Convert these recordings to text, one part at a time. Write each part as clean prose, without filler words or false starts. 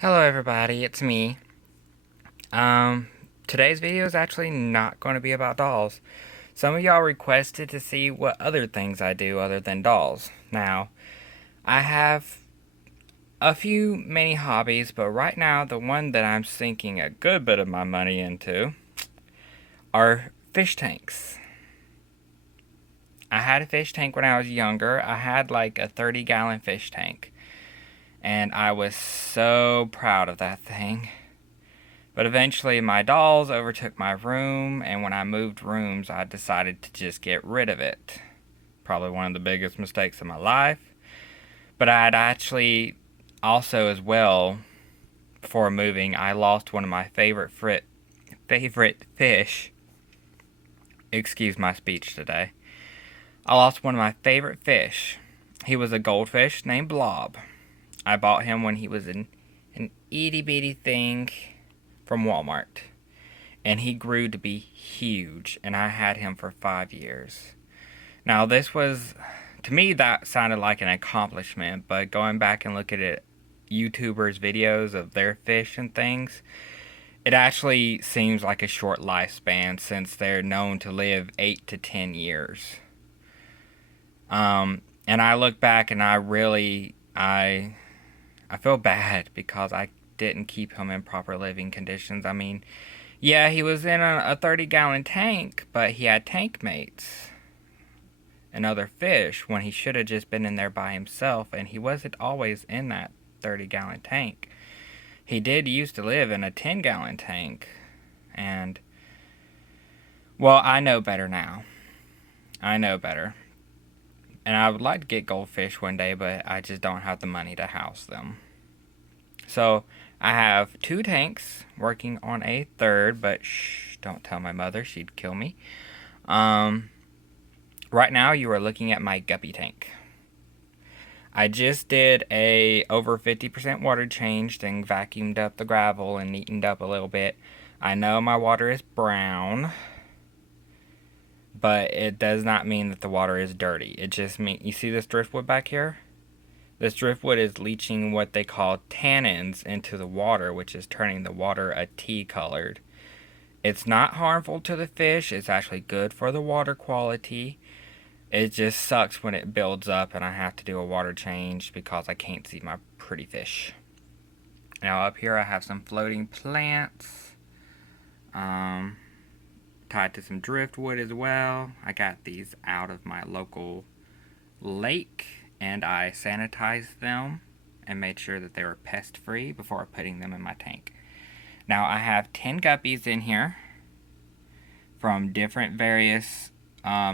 Hello everybody, it's me. Um, Today's video is actually not going to be about dolls. Some of y'all requested to see what other things I do other than dolls. Now, I have a few many hobbies, but right now the one that I'm sinking a good bit of my money into are fish tanks. I had a fish tank when I was younger. I had like a 30-gallon fish tank, and I was so proud of that thing. But eventually, my dolls overtook my room, and when I moved rooms, I decided to just get rid of it. Probably one of the biggest mistakes of my life. But I'd actually also, as well, before moving, I lost one of my favorite fish. Excuse my speech today. I lost one of my favorite fish. He was a goldfish named Blob. I bought him when he was an itty bitty thing from Walmart. And he grew to be huge, and I had him for 5 years. Now, to me, that sounded like an accomplishment, but going back and looking at YouTubers' videos of their fish and things, it actually seems like a short lifespan since they're known to live 8 to 10 years. And I look back and I feel bad because I didn't keep him in proper living conditions. I mean, yeah, he was in a 30-gallon tank, but he had tank mates and other fish when he should have just been in there by himself, and he wasn't always in that 30-gallon tank. He did used to live in a 10-gallon tank, and, well, I know better now. I know better. And I would like to get goldfish one day, but I just don't have the money to house them. So I have two tanks working on a third, but shh, don't tell my mother, she'd kill me. Um, right now you are looking at my Guppy tank. I just did a over 50% water change and vacuumed up the gravel and neatened up a little bit. I know my water is brown, but it does not mean that the water is dirty. It just means, you see this driftwood back here? This driftwood is leaching what they call tannins into the water, which is turning the water a tea colored. It's not harmful to the fish, it's actually good for the water quality. It just sucks when it builds up and I have to do a water change because I can't see my pretty fish. Now up here I have some floating plants, tied to some driftwood as well. I got these out of my local lake and I sanitized them and made sure that they were pest free before putting them in my tank. Now I have 10 guppies in here from different various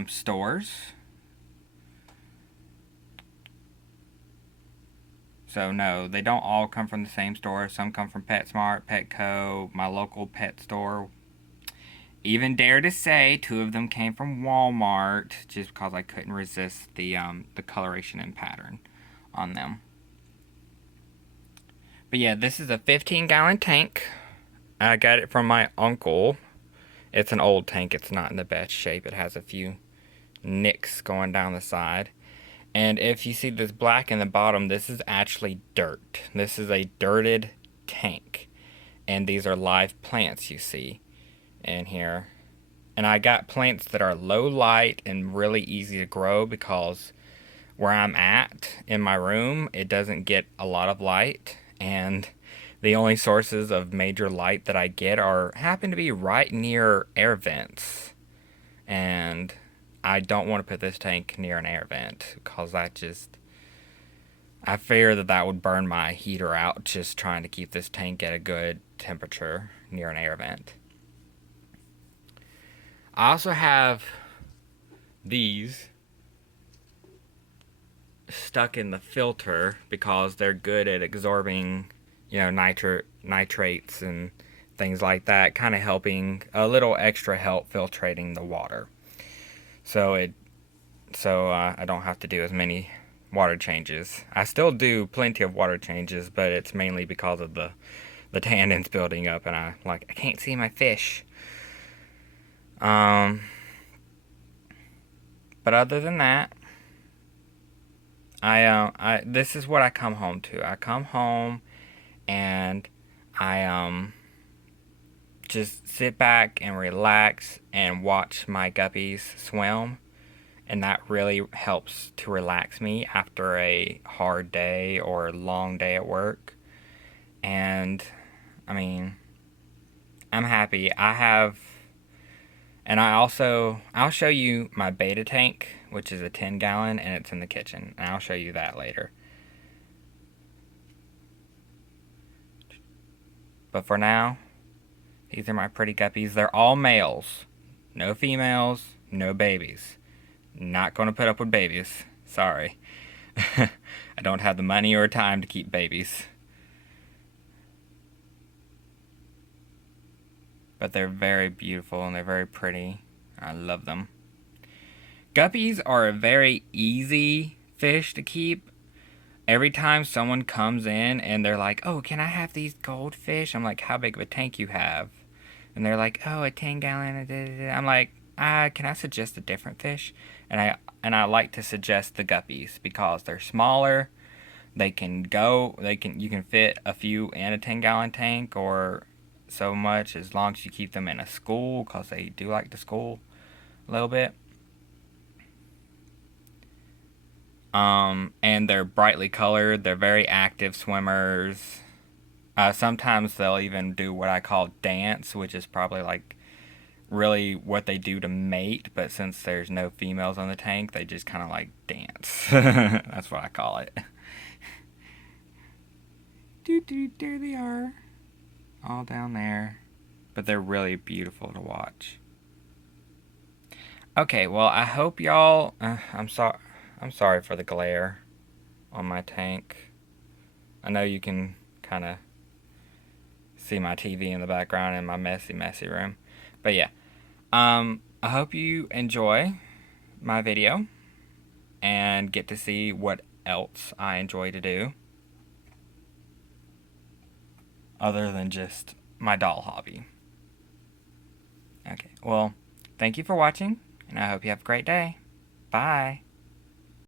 stores. So no, they don't all come from the same store. Some come from PetSmart, Petco, my local pet store. Even dare to say, two of them came from Walmart, just because I couldn't resist the coloration and pattern on them. But yeah, this is a 15-gallon tank. I got it from my uncle. It's an old tank. It's not in the best shape. It has a few nicks going down the side. And if you see this black in the bottom, this is actually dirt. This is a dirted tank. And these are live plants you see in here. And I got plants that are low light and really easy to grow because where I'm at in my room, it doesn't get a lot of light. And the only sources of major light that I get happen to be right near air vents. And I don't want to put this tank near an air vent because I fear that that would burn my heater out just trying to keep this tank at a good temperature near an air vent. I also have these stuck in the filter because they're good at absorbing, nitrates and things like that, kind of helping a little extra help filtrating the water. So I don't have to do as many water changes. I still do plenty of water changes, but it's mainly because of the tannins building up, and I can't see my fish. But other than that, this is what I come home to. I come home and I just sit back and relax and watch my guppies swim, and that really helps to relax me after a hard day or a long day at work. And I mean, I'm happy. I'll show you my beta tank, which is a 10-gallon, and it's in the kitchen, and I'll show you that later. But for now, these are my pretty guppies. They're all males. No females, no babies. Not going to put up with babies. Sorry. I don't have the money or time to keep babies. But they're very beautiful and they're very pretty. I love them. Guppies are a very easy fish to keep. Every time someone comes in and they're like, "Oh, can I have these goldfish?" I'm like, "How big of a tank you have?" And they're like, "Oh, a 10-gallon." I'm like, can I suggest a different fish? And I like to suggest the guppies because they're smaller. They can go. You can fit a few in a 10-gallon tank or so much as long as you keep them in a school because they do like to school a little bit. And they're brightly colored. They're very active swimmers. Sometimes they'll even do what I call dance, which is probably like really what they do to mate, but since there's no females on the tank, they just kind of like dance. That's what I call it. There they are. All down there. But they're really beautiful to watch. Okay, well, I hope y'all. I'm sorry for the glare on my tank. I know you can kind of see my TV in the background in my messy room. But yeah, I hope you enjoy my video and get to see what else I enjoy to do other than just my doll hobby. Okay, well, thank you for watching, and I hope you have a great day. Bye.